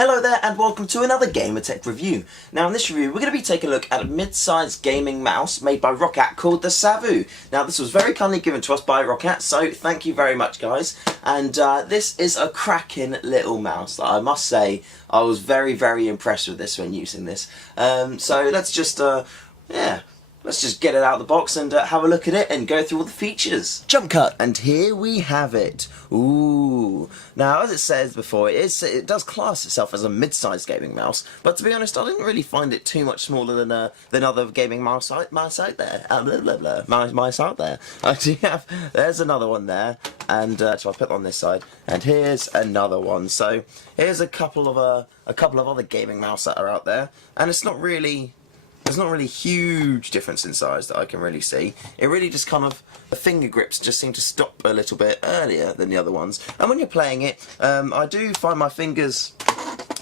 Hello there and welcome to another Gamer Tech review. Now in this review we're going to be taking a look at a mid-sized gaming mouse made by Roccat called the Savu. Now this was very kindly given to us by Roccat, so thank you very much guys. And this is a cracking little mouse. I must say I was very impressed with this when using this. So let's just let's just get it out of the box and have a look at it and go through all the features. Jump cut! And here we have it. Ooh. Now, as it says before, it does class itself as a mid-sized gaming mouse, but to be honest, I didn't really find it too much smaller than other gaming mouse out there. Mice out there. I do have. There's another one there, and so I'll put it on this side. And here's another one. So here's a couple of other gaming mouse that are out there, and it's not really. There's not really a huge difference in size that I can really see. It really just kind of, the finger grips just seem to stop a little bit earlier than the other ones. And when you're playing it, I do find my fingers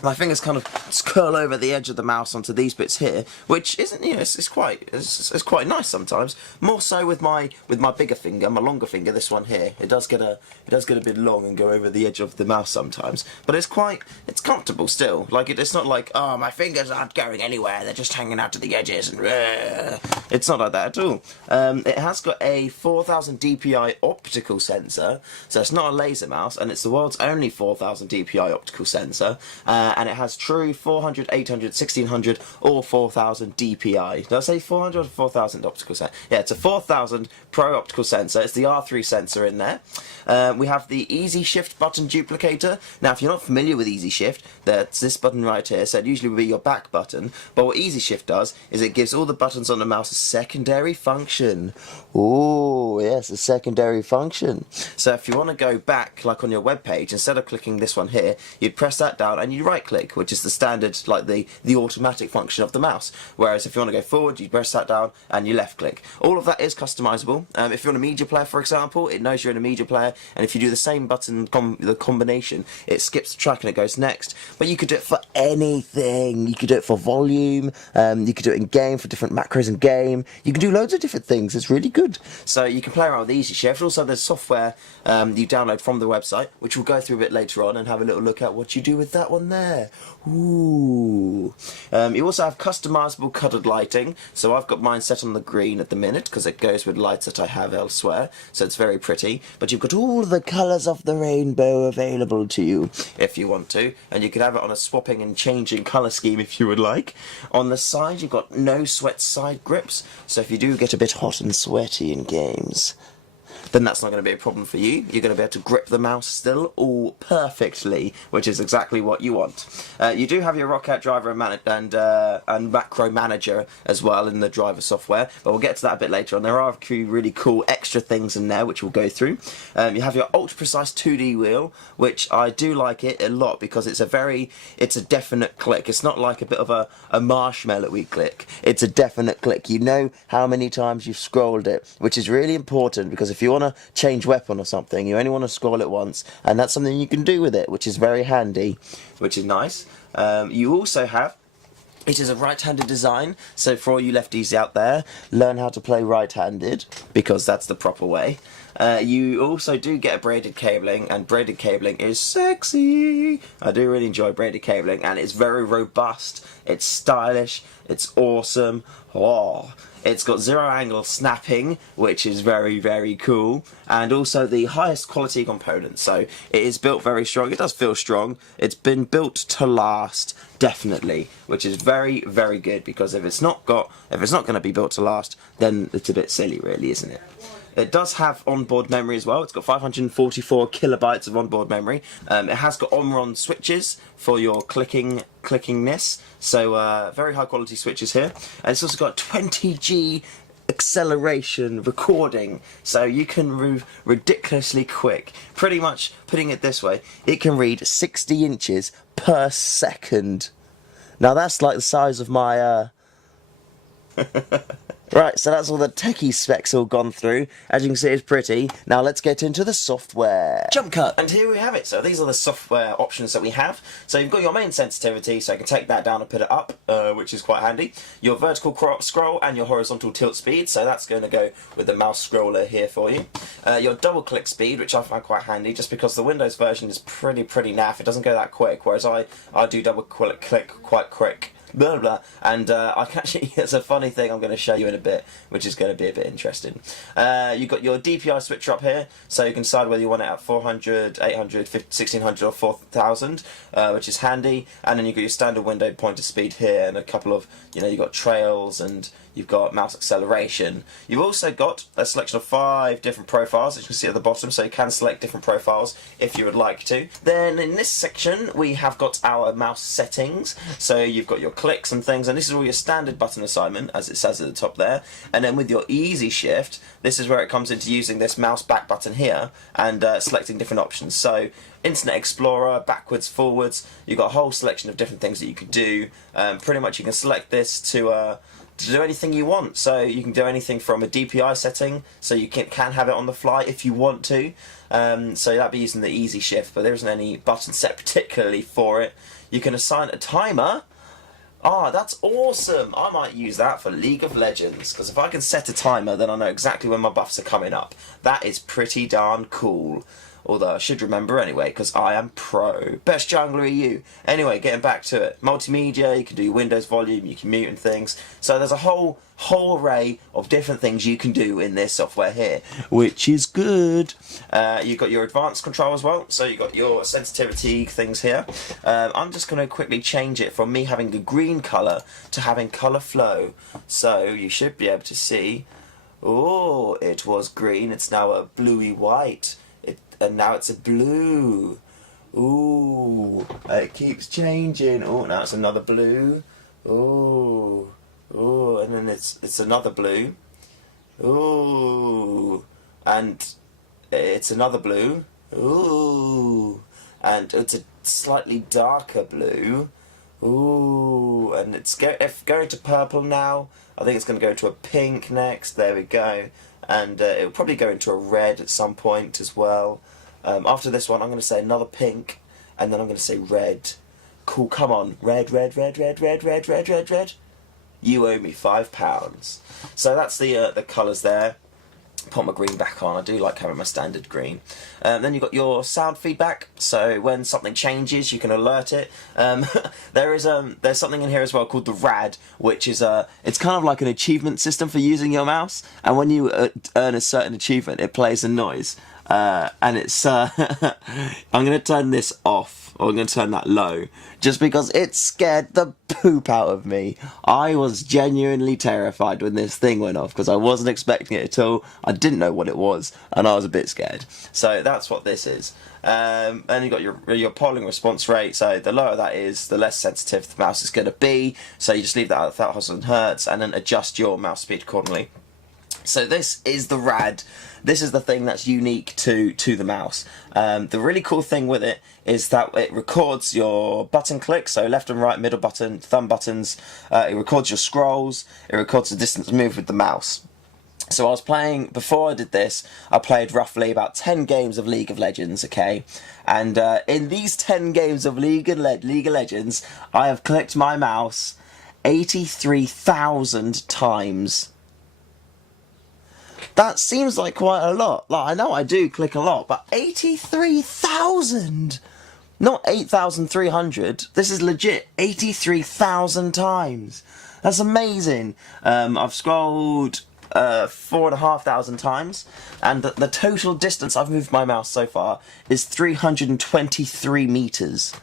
kind of curl over the edge of the mouse onto these bits here, which isn't, you know, it's quite nice sometimes. More so with my bigger finger, my longer finger, this one here. It does get a bit long and go over the edge of the mouse sometimes, but it's comfortable still. Like it's not like, oh, my fingers aren't going anywhere, they're just hanging out to the edges and it's not like that at all. It has got a 4000 DPI optical sensor, so it's not a laser mouse, and it's the world's only 4000 DPI optical sensor. And it has true 400, 800, 1600 or 4000 DPI. Did I say 400 or 4000 optical sensor? Yeah, it's a 4000 Pro optical sensor. It's the R3 sensor in there. We have the Easy Shift button duplicator. Now, if you're not familiar with Easy Shift, that's this button right here. So it usually would be your back button. But what Easy Shift does is it gives all the buttons on the mouse a secondary function. Oh, yes, a secondary function. So if you want to go back, like on your web page, instead of clicking this one here, you'd press that down and you right click, which is the standard, like the automatic function of the mouse. Whereas if you want to go forward, you press that down and you left click. All of that is customizable. If you're on a media player, for example, it knows you're in a media player, and if you do the same button the combination, it skips the track and it goes next. But you could do it for anything. You could do it for volume. You could do it in game for different macros in game. You can do loads of different things. It's really good. So you can play around with Easy Shift. Also, there's software you download from the website, which we'll go through a bit later on and have a little look at what you do with that one there. Ooh. You also have customizable colored lighting. So I've got mine set on the green at the minute because it goes with lights that I have elsewhere. So it's very pretty. But you've got all the colours of the rainbow available to you if you want to. And you could have it on a swapping and changing colour scheme if you would like. On the side, you've got no sweat side grips. So if you do get a bit hot and sweaty in games, then that's not going to be a problem for you. You're going to be able to grip the mouse still all perfectly, which is exactly what you want. You do have your Roccat driver and macro manager as well in the driver software, but we'll get to that a bit later on. There are a few really cool extra things in there which we'll go through. You have your ultra precise 2D wheel, which I do like it a lot because it's a definite click. It's not like a bit of a marshmallow-y click. It's a definite click. You know how many times you've scrolled it, which is really important because if you want to change weapon or something, you only want to scroll it once, and that's something you can do with it, which is very handy, which is nice. You also have, it is a right-handed design, so for all you lefties out there, learn how to play right-handed, because that's the proper way. You also do get a braided cabling, and braided cabling is sexy. I do really enjoy braided cabling, and it's very robust, it's stylish, it's awesome. Oh, it's got zero angle snapping, which is very cool, and also the highest quality components. So it is built very strong. It does feel strong. It's been built to last, definitely, which is very good, because if it's not going to be built to last, then it's a bit silly, really, isn't it? It does have onboard memory as well. It's got 544 kilobytes of onboard memory. It has got on-RON switches for your clickingness. So very high quality switches here. And it's also got 20G acceleration recording. So you can move ridiculously quick. Pretty much, putting it this way, it can read 60 inches per second. Now that's like the size of my Right, so that's all the techie specs all gone through. As you can see, it's pretty. Now let's get into the software. Jump cut! And here we have it. So these are the software options that we have. So you've got your main sensitivity, so you can take that down and put it up, which is quite handy. Your vertical scroll and your horizontal tilt speed, so that's going to go with the mouse scroller here for you. Your double click speed, which I find quite handy, just because the Windows version is pretty naff. It doesn't go that quick, whereas I do double click quite quick. Blah blah, and I can actually, it's a funny thing I'm going to show you in a bit, which is going to be a bit interesting. You've got your DPI switcher up here, so you can decide whether you want it at 400, 800, 1600 or 4000, which is handy. And then you've got your standard window pointer speed here, and a couple of, you've got trails, and you've got mouse acceleration. You've also got a selection of 5 different profiles, as you can see at the bottom, so you can select different profiles if you would like to. Then in this section we have got our mouse settings, so you've got your clicks and things, and this is all your standard button assignment, as it says at the top there. And then with your easy shift, this is where it comes into using this mouse back button here and selecting different options. So Internet Explorer, backwards, forwards, you've got a whole selection of different things that you could do. Pretty much you can select this to do anything you want, so you can do anything from a DPI setting, so you can have it on the fly if you want to, so that'd be using the easy shift, but there isn't any button set particularly for it. You can assign a timer. That's awesome! I might use that for League of Legends, because if I can set a timer, then I know exactly when my buffs are coming up. That is pretty darn cool. Although I should remember anyway, because I am pro. Best jungler EU. Anyway, getting back to it. Multimedia, you can do your Windows volume, you can mute and things. So there's a whole array of different things you can do in this software here, which is good. You've got your advanced control as well, so you've got your sensitivity things here. I'm just going to quickly change it from me having a green colour to having colour flow. So you should be able to see, oh, it was green, it's now a bluey white. And now it's a blue. Ooh, it keeps changing. Oh, now it's another blue. Ooh, ooh, and then it's another blue. Ooh, and it's another blue. Ooh, and it's a slightly darker blue. Ooh, and it's going to purple now. I think it's going to go to a pink next. There we go. And it'll probably go into a red at some point as well. After this one, I'm going to say another pink, and then I'm going to say red. Cool, come on. Red, red, red, red, red, red, red, red, red. You owe me £5. So that's the colours there. Put my green back on. I do like having my standard green. Then you've got your sound feedback, so when something changes you can alert it. There's something in here as well called the RAD, which is it's kind of like an achievement system for using your mouse, and when you earn a certain achievement it plays a noise, and it's I'm going to turn this off, or I'm going to turn that low, just because it scared the poop out of me. I was genuinely terrified when this thing went off, because I wasn't expecting it at all. I didn't know what it was, and I was a bit scared. So that's what this is. And you've got your polling response rate, so the lower that is, the less sensitive the mouse is going to be, so you just leave that at 1000 Hz, and then adjust your mouse speed accordingly. So this is the RAD. This is the thing that's unique to the mouse. The really cool thing with it is that it records your button clicks, so left and right, middle button, thumb buttons. It records your scrolls. It records the distance moved with the mouse. So I was playing, before I did this, I played roughly about 10 games of League of Legends, okay? And in these 10 games of League of Legends, I have clicked my mouse 83,000 times. That seems like quite a lot. Like, I know I do click a lot, but 83,000! Not 8,300. This is legit 83,000 times. That's amazing. I've scrolled 4,500 times, and the total distance I've moved my mouse so far is 323 meters.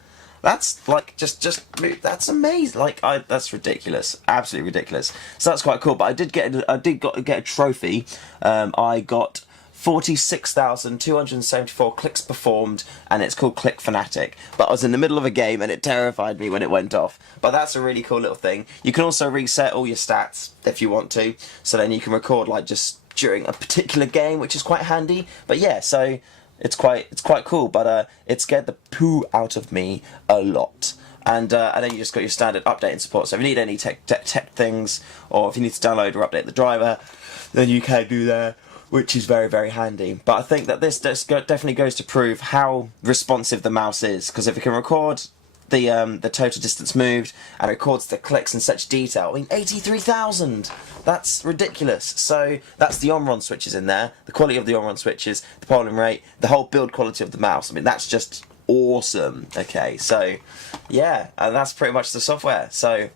That's like that's amazing. Like that's ridiculous, absolutely ridiculous. So that's quite cool. But I did get a trophy. I got 46,274 clicks performed, and it's called Click Fanatic. But I was in the middle of a game and it terrified me when it went off. But that's a really cool little thing. You can also reset all your stats if you want to, so then you can record like just during a particular game, which is quite handy. But yeah, so it's quite cool. But it scared the poo out of me a lot. and then you just got your standard update and support. So if you need any tech things, or if you need to download or update the driver, then you can do that, which is very, very handy. But I think that this definitely goes to prove how responsive the mouse is, because if it can record the total distance moved and records the clicks in such detail, I mean 83,000, that's ridiculous. So that's the on-run switches in there, the quality of the on-run switches, the polling rate, the whole build quality of the mouse. I mean, that's just awesome. Okay, so yeah, and that's pretty much the software. So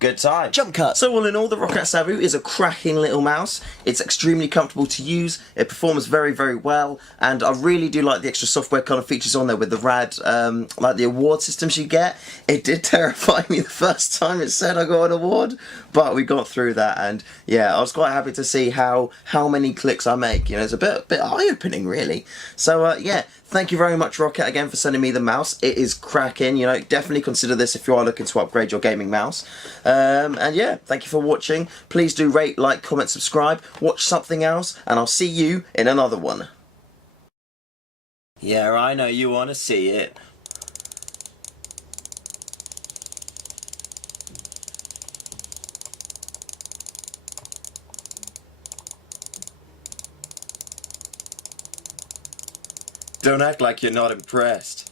good time. Jump cut. So all in all, the Roccat Savu is a cracking little mouse. It's extremely comfortable to use. It performs very, very well, and I really do like the extra software kind of features on there with the rad, like the award systems you get. It did terrify me the first time it said I got an award, but we got through that, and yeah, I was quite happy to see how many clicks I make. You know, it's a bit eye-opening, really. So yeah. Thank you very much, Roccat, again for sending me the mouse. It is cracking. You know, definitely consider this if you are looking to upgrade your gaming mouse. And yeah, thank you for watching. Please do rate, like, comment, subscribe. Watch something else, and I'll see you in another one. Yeah, I know you want to see it. Don't act like you're not impressed.